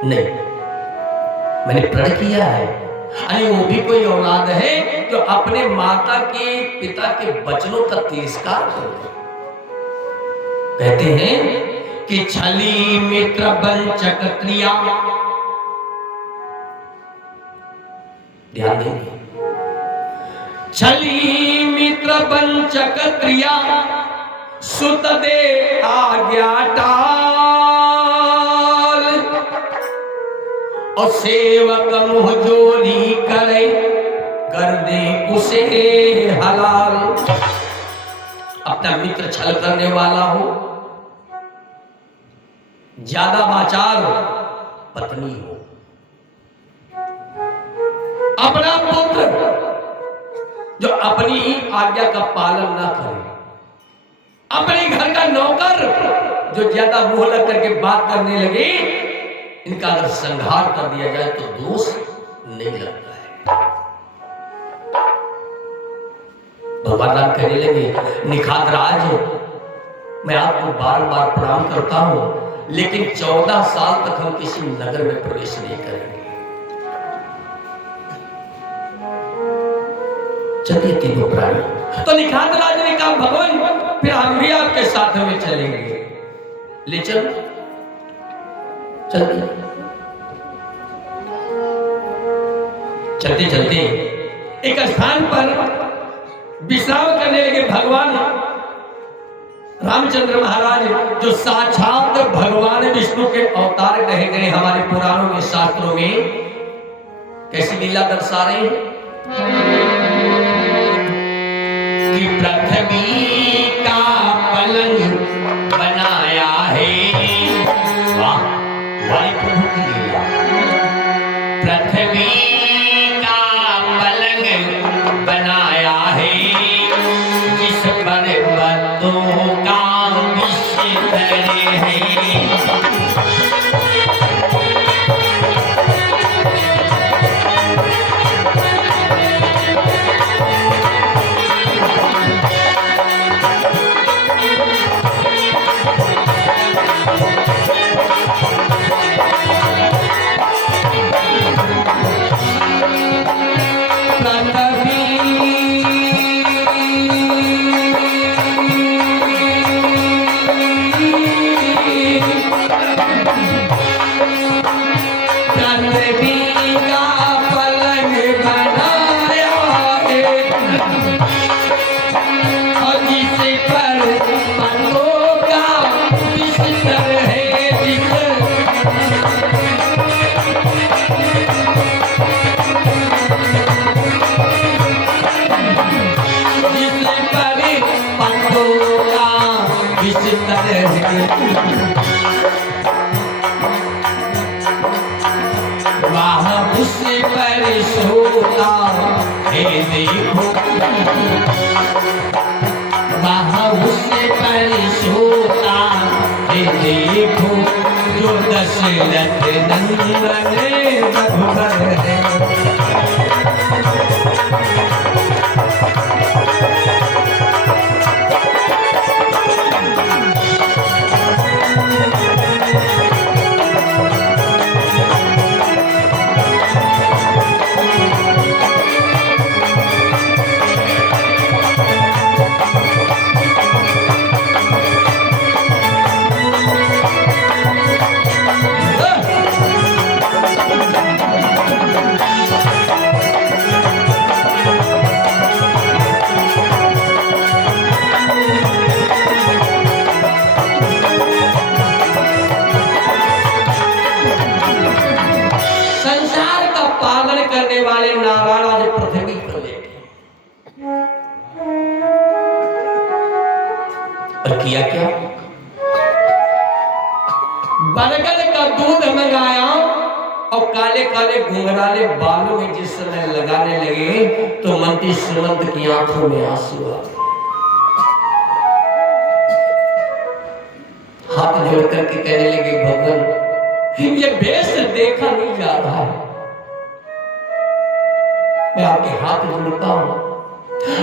नहीं, मैंने प्रण किया है। अरे वो भी कोई औलाद है जो अपने माता के पिता के वचनों का तिरस्कार करे। कहते हैं कि छली मित्र वंचक क्रिया, ध्यान देंगे, छली मित्र वंचक क्रिया सुत दे आज्ञा टाल, और सेवक मुँह जोरी करे कर दे उसे हलाल। अपना मित्र छल करने वाला हो, ज्यादा वाचाल पत्नी हो, अपना पुत्र जो अपनी आज्ञा का पालन ना करे, अपने घर का नौकर जो ज्यादा मुंह लग करके बात करने लगे, इनका अगर संहार कर दिया जाए तो दोष नहीं लगता है। भगवान राम कहने लगे, निखात राज, मैं आपको बार बार प्रणाम करता हूं, लेकिन 14 साल तक हम किसी नगर में प्रवेश नहीं करेंगे। चलिए तीनों प्राणी। तो निखात राज ने कहा, भगवान फिर हम भी आपके साथ में चलेंगे। ले चल, चलते चलते चलते एक स्थान पर विश्राम करने लगे भगवान रामचंद्र महाराज, जो साक्षात भगवान विष्णु के अवतार कहे गए। हमारे पुराणों में, शास्त्रों में कैसी लीला दर्शा रहे हैं कि पृथ्वी का पलंग बनाया है। वाह, वाली प्रभु की लीला। पृथ्वी का पलंग बनाया है, जिस पर बतों का बिस्तर है। वहाँ उस पर सोता है देखो, वहाँ उस पर सोता है देखो, जो दशरथ नंदन रघुवर है। किया क्या? बरगद का दूध मंगाया और काले काले घुंघराले बालों में जिस समय लगाने लगे तो मंत्री सुमंत की आंखों में आंसू आ गए। हाथ जोड़ करके कहने लगे, भगवान ये वेश देखा नहीं जा रहा है, मैं आपके हाथ जोड़ता हूं,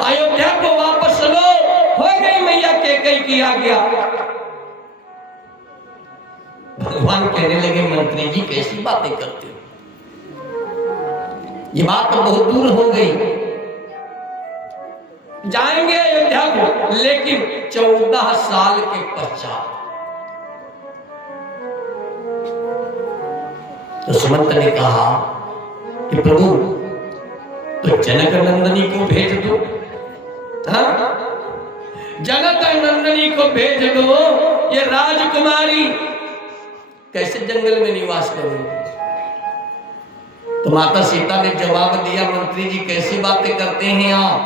अयोध्या को वापस लो। हो गई मैया के कई की आज्ञा। भगवान कहने लगे मंत्री जी कैसी बातें करते हो, ये बात तो बहुत दूर हो गई, जाएंगे अयोध्या को, लेकिन 14 साल के पश्चात। तो सुमंत ने कहा कि प्रभु तो जनक नंदनी को भेज दो, हाँ? जनक नंदनी को भेज दो, ये राजकुमारी कैसे जंगल में निवास करेंगी। तो माता सीता ने जवाब दिया, मंत्री जी कैसी बातें करते हैं आप,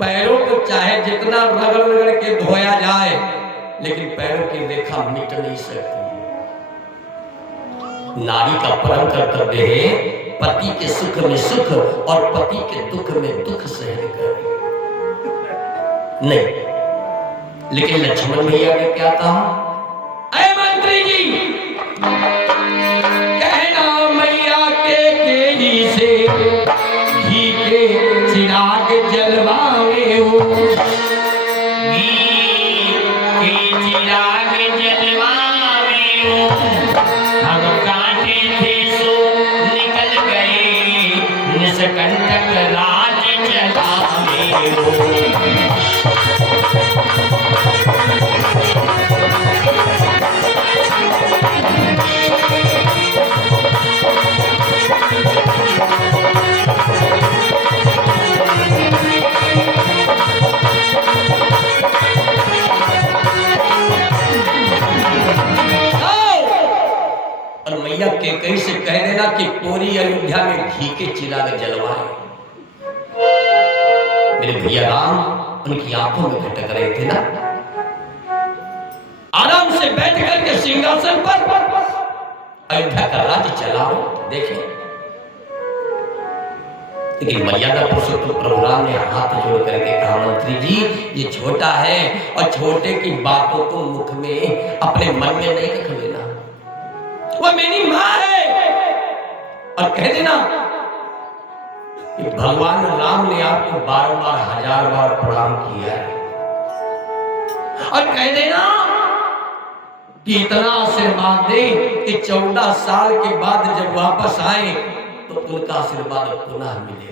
पैरों को चाहे जितना रगड़ रगड़ के धोया जाए लेकिन पैरों की रेखा मिट नहीं सकती। नारी का परम कर्तव्य है पति के सुख में सुख और पति के दुख में दुख सहन करे। नहीं, लेकिन लक्ष्मण भैया ने क्या कहा, अरे मंत्री जी कहना मैया के से घी के चिराग जलवाए हो, घी के चिराग जलवाए हो, हम कांटे थे सो निकल गए, निष्कंटक राज चलाए हो। कहीं से कह देना कि पूरी अयोध्या में घी के चिराग जलवाए। मेरे भैया राम उनकी आंखों में खटक रहे थे ना, आराम से बैठ करके सिंहासन पर अयोध्या का राज्य चलाओ, देखें। लेकिन मर्यादा पुरुषोत्तम प्रभु राम ने हाथ जोड़ करके कहा, मंत्री जी ये छोटा है और छोटे की बातों को मुख में अपने मन में नहीं रख लेना, वो मेरी माँ है। और कह देना कि भगवान राम ने आपको बार-बार 1000 बार प्रणाम किया है। और कह देना कि इतना आशीर्वाद दे कि 14 साल के बाद जब वापस आए तो उनका आशीर्वाद पुनः मिले।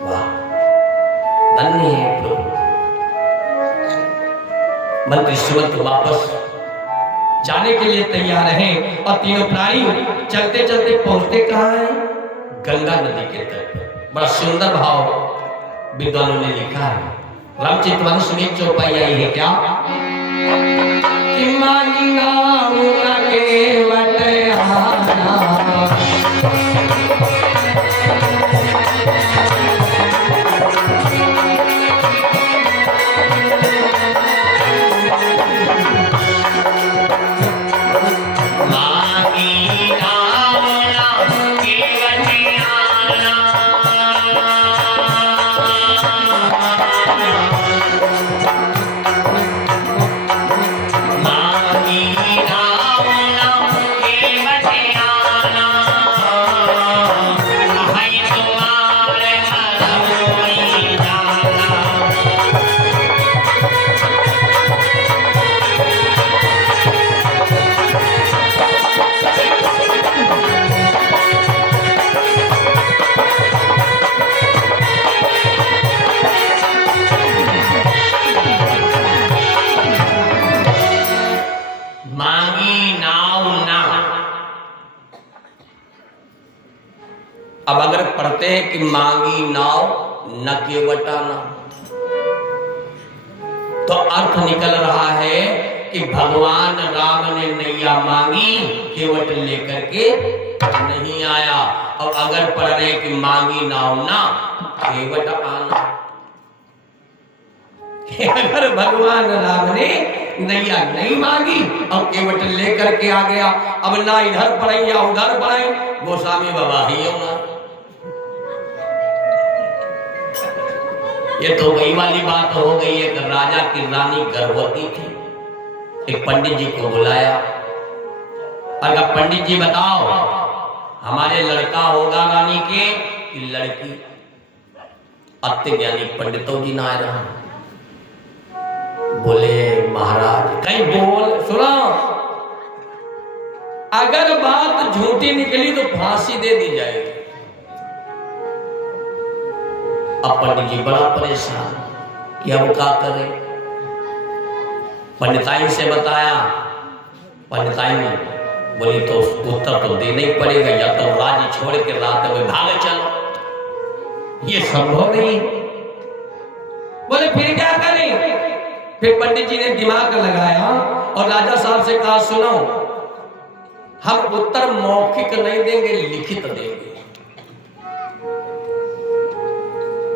वाह, धन्य है प्रभु। मंत्री सुमंत वापस जाने के लिए तैयार हैं और तीनों प्राणी चलते चलते पहुंचते कहां हैं, गंगा नदी के तट पर। बड़ा सुंदर भाव विद्वानों ने लिखा है, रामचरितमानस में एक चौपाई आई है क्या, कि मानी नाम लगे वटहाना, अब अगर पढ़ते हैं कि मांगी नाव न केवटाना, तो अर्थ निकल रहा है कि भगवान राम ने नैया मांगी, केवट लेकर के नहीं आया। और अगर पढ़ रहे कि मांगी नाव ना केवट आना, अगर भगवान राम ने नैया नहीं मांगी और केवट लेकर के आ गया, अब ना इधर पढ़े या उधर पढ़े, गोस्वामी बाबा ही होना। ये तो वही वाली बात हो गई है कि राजा की रानी गर्भवती थी। एक पंडित जी को बुलाया, अगर पंडित जी बताओ हमारे लड़का होगा रानी के कि लड़की? अत्य ज्ञानी पंडितों जी ना आ रहा, बोले महाराज कहीं बोल सुना, अगर बात झूठी निकली तो फांसी दे दी जाएगी। अब पंडित जी बड़ा परेशान कि अब क्या करें। पंडिताइन से बताया, पंडिताइन बोली तो उत्तर तो देना ही पड़ेगा, या तो राज्य छोड़ के रात में भाग चलो, ये संभव नहीं। बोले फिर क्या करें। फिर पंडित जी ने दिमाग लगाया और राजा साहब से कहा सुनो, हम उत्तर मौखिक नहीं देंगे, लिखित देंगे।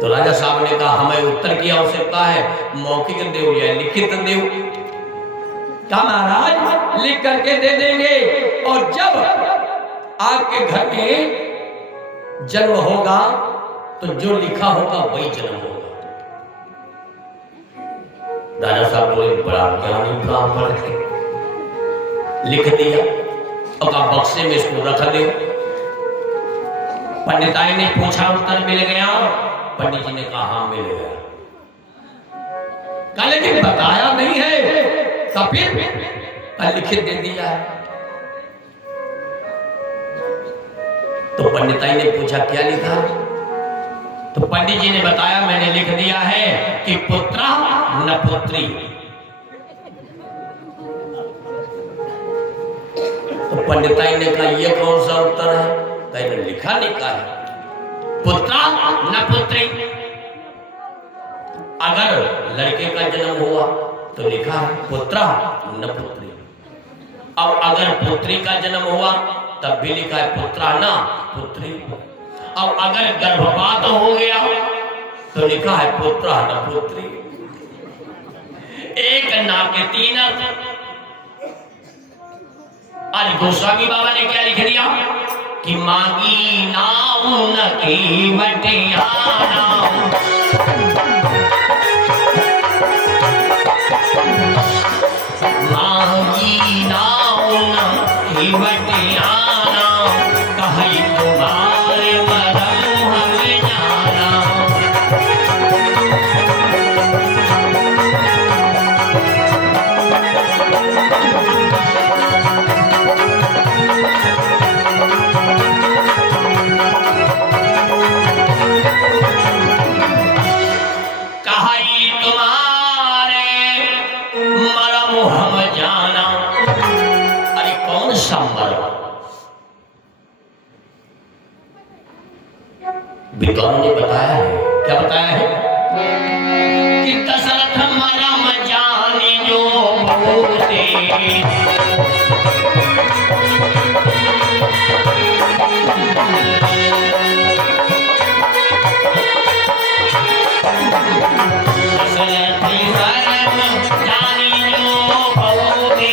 तो राजा साहब ने कहा हमें उत्तर की आवश्यकता है, मौखिक देव या लिखित देव। क्या महाराज लिख करके दे देंगे, और जब आपके घर में जन्म होगा तो जो लिखा होगा वही जन्म होगा। राजा साहब बोले बड़ा ज्ञानी ब्राह्मण थे, लिख दिया और कहा बक्से में इसको रख दो। पंडिताई ने पूछा उत्तर मिल गया, पंडित जी ने कहा हाँ मिल गया। कहा लेकिन बताया नहीं है, तो फिर लिखित दे दिया है। तो पंडिताई ने पूछा क्या लिखा, तो पंडित जी ने बताया मैंने लिख दिया है कि पुत्र न पुत्री। तो पंडिताई ने कहा ये कौन सा उत्तर है, कहीं लिखा नहीं कहा है पुत्र न पुत्री। अगर लड़के का जन्म हुआ तो लिखा है पुत्र न पुत्री, और अगर पुत्री का जन्म हुआ तब भी लिखा है पुत्र न पुत्री, और अगर गर्भपात हो गया तो लिखा है पुत्र न पुत्री। एक ना के तीन अर्थ। आज गोस्वामी बाबा ने क्या लिख दिया कि मांगी नाव न की बटियाना, मांगी नाव न की बटियाना, कहीं तुम्हारे मरम हम जाना। विद्वानों ने बताया है, क्या बताया है कि दशरथ मरम जाने जो बोलते, दशरथ मरम जाने जो बोलते,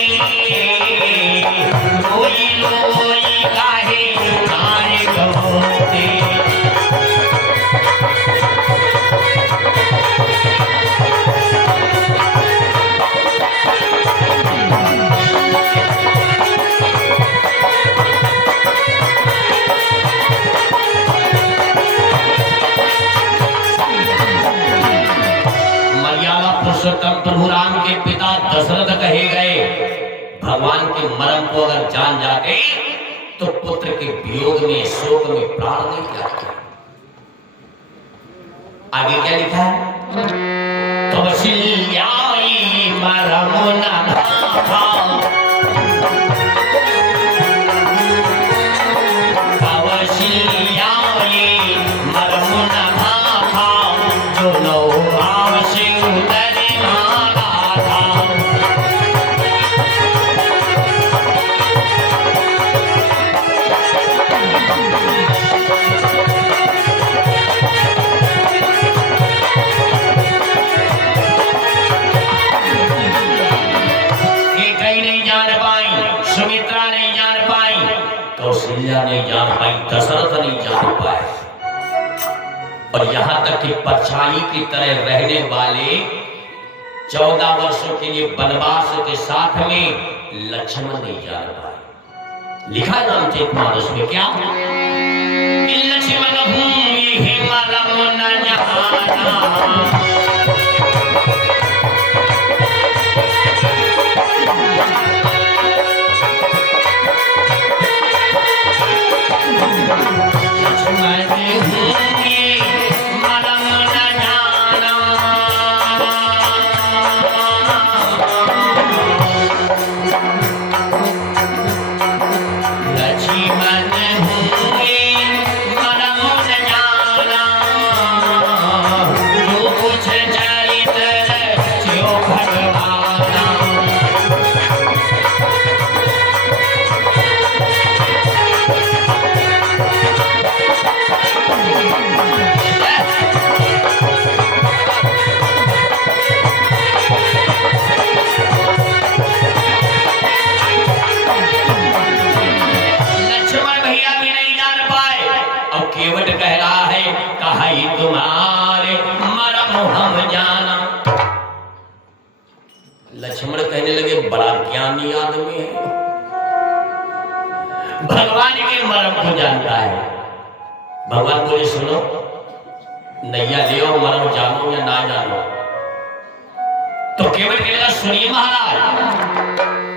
लोई लोई काहे नारे गहोते। प्रभु राम के पिता दशरथ कहे गए, भगवान के मर्म को अगर जान जाते तो पुत्र के वियोग में शोक में प्राण नहीं त्यागते। आगे क्या लिखा है, कौशल्याई मरम न भाव, कौशल्याई मरम न भाव, जो नो भाव से उतरे नहीं जान पाई, दशरथ नहीं जान पाए, और यहां तक कि परछाई की तरह रहने वाले 14 वर्षों के लिए वनवास के साथ में लक्ष्मण नहीं जान पाए। लिखा है रामचरितमानस में क्या, लक्ष्मण ये मरम न जाना, आदमी आदमी है, भगवान के मर्म को जानता है। भगवान बोले सुनो, नैया ले और मर्म जानो या ना जानो। तो केवल कहलेगा सुनिए महाराज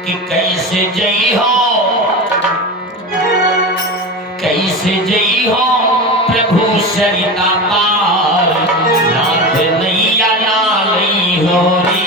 कि कैसे जई हो प्रभु सरिता पार, नाथ नैया ना लई हो रे।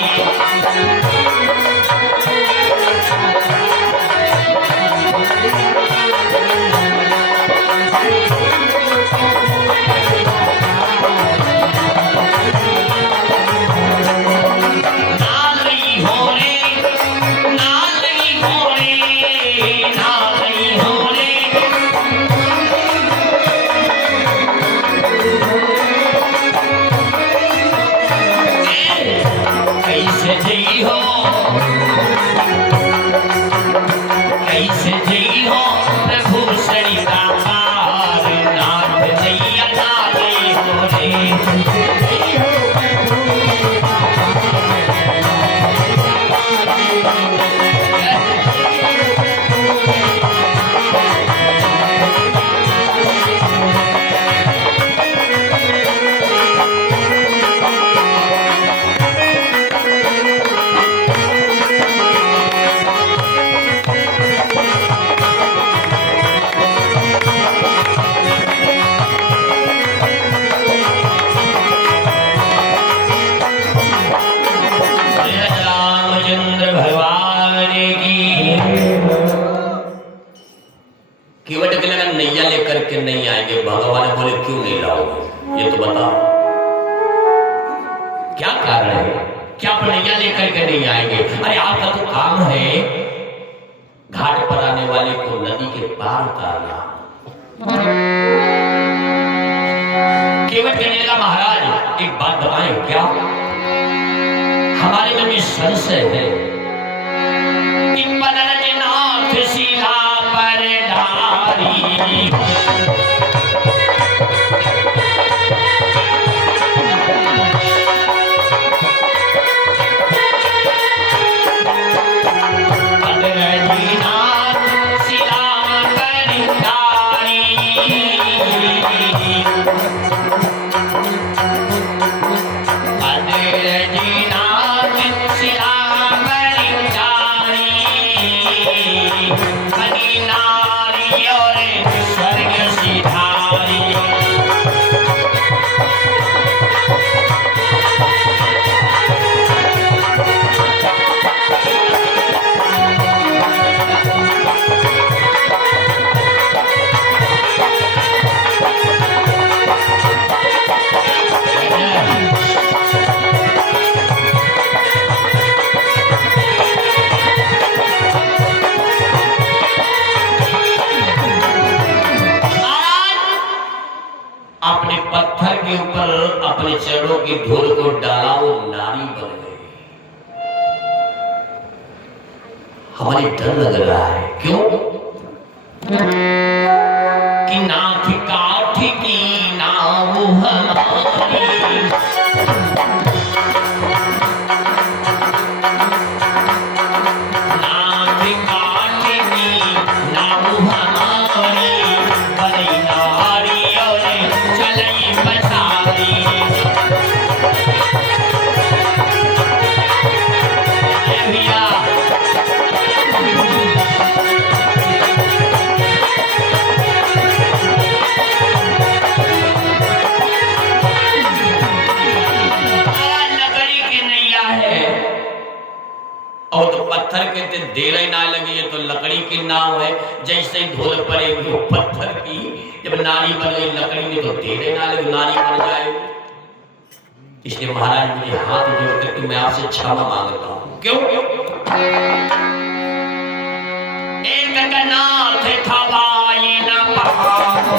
नैया लेकर के नहीं आएंगे। भगवान बोले क्यों नहीं लाओगे, ये तो बताओ क्या कारण है, क्या आप नैया लेकर के नहीं आएंगे? अरे आपका तो काम है घाट पर आने वाले को नदी के पार उतारना। केवट कहने लगा महाराज एक बात बताएं, क्या हमारे मन में संशय है कि नाथ शिला पर डारी अपने चरणों की धूल को डाला, वो नारी बन गई। हमारी डर लग रहा है, क्यों कि नाथ काठ की नाव हमारी, नाथ काठ की नाव हमारी, बड़ी नारी और चलई बसारी। और तो पत्थर के देर ही ना लगी है तो लकड़ी की नाव है। जैसे ही धूल पड़ेगी वो पत्थर की, जब नारी बन गई लकड़ी में तो देर ही ना लगी, नारी बन जाएगी। इसलिए महाराज मुझे हाथ जोड़ करके मैं आपसे क्षमा मांगता हूँ। क्यों? एक नाथ थवाई न पहाड़ो,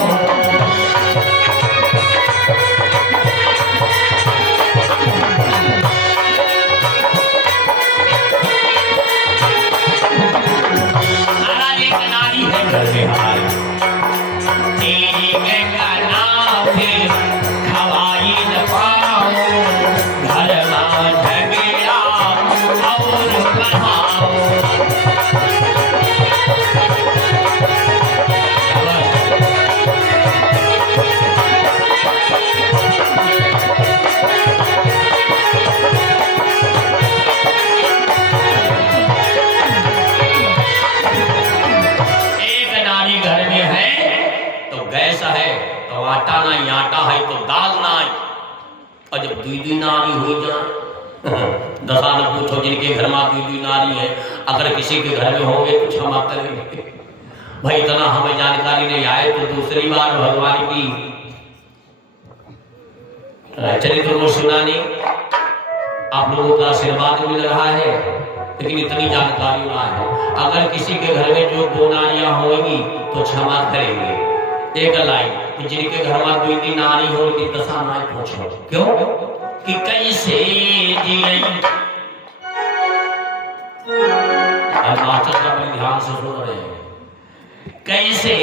घर में झगड़ा और बढ़ाओ। खाना आटा है तो दाल ना आई। और जब दुई नारी हो जाए दशा न पूछो जिनके घर में दुई नारी है, अगर किसी के घर में होंगे तो क्षमा करेंगे भाई। इतना हमें जानकारी नहीं आए तो दूसरी बार भगवान की चरित्र को सुनाने आप लोगों का आशीर्वाद मिल रहा है, लेकिन इतनी जानकारी ना है। अगर किसी के घर में जो दो नारियां होंगी तो क्षमा करेंगे। एक लाइन जिनके घर में दुई नारी हो उनकी दशा ना पूछो, क्यों कि कैसे जिए। मास्टर साहब बड़े ध्यान से सुन रहे हैं। कैसे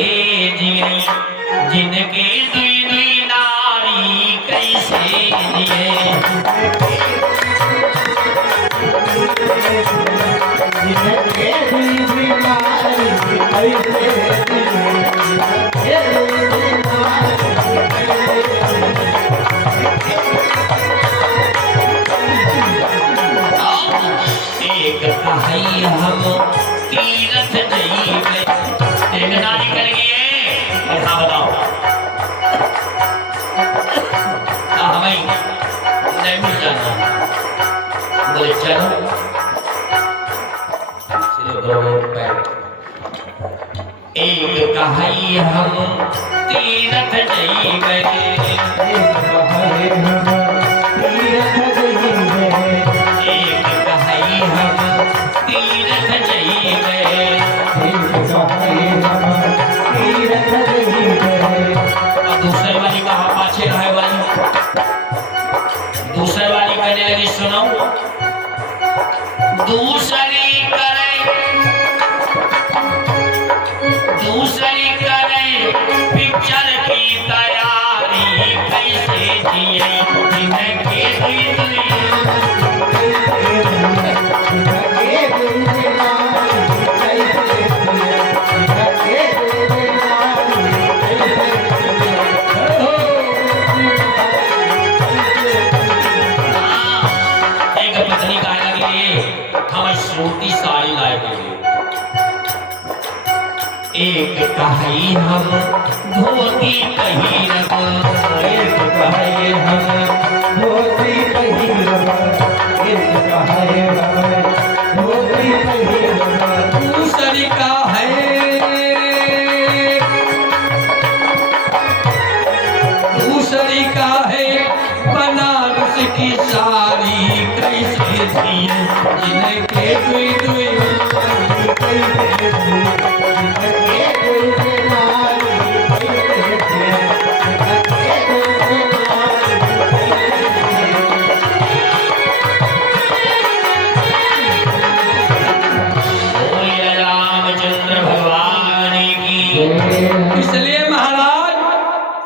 जिए जिनके दुई नारी, कैसे जिए एक कहाई हम तीरथ जाइए। एक नारी कर गई हाँ बताओ हमें नहीं जाना। बोले चलो एक कहाई हम तीरथ जाइए। एक कहाई हम तीरथ जाइए। और दूसरे वाली कहा पाछे रहे वाली, दूसरे वाली कहने लगी सुनो दूसरी करे पिक्चर की तैयारी, कैसे जिए जिनके दुई एक पत्नी कहने लगी हमें सूती साड़ी लाए के लिए। एक कहाई हम धोती पहिरब, एक कहाई हम धोती पहिरब, एक कहाई हम धोती पहिरब। दूसरी का है बनारस की साड़ी, कैसे जिए जिनके दुई इसलिए महाराज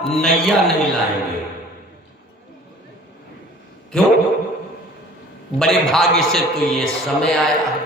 नैया नहीं लाएंगे। क्यों? बड़े भाग्य से तो ये समय आया।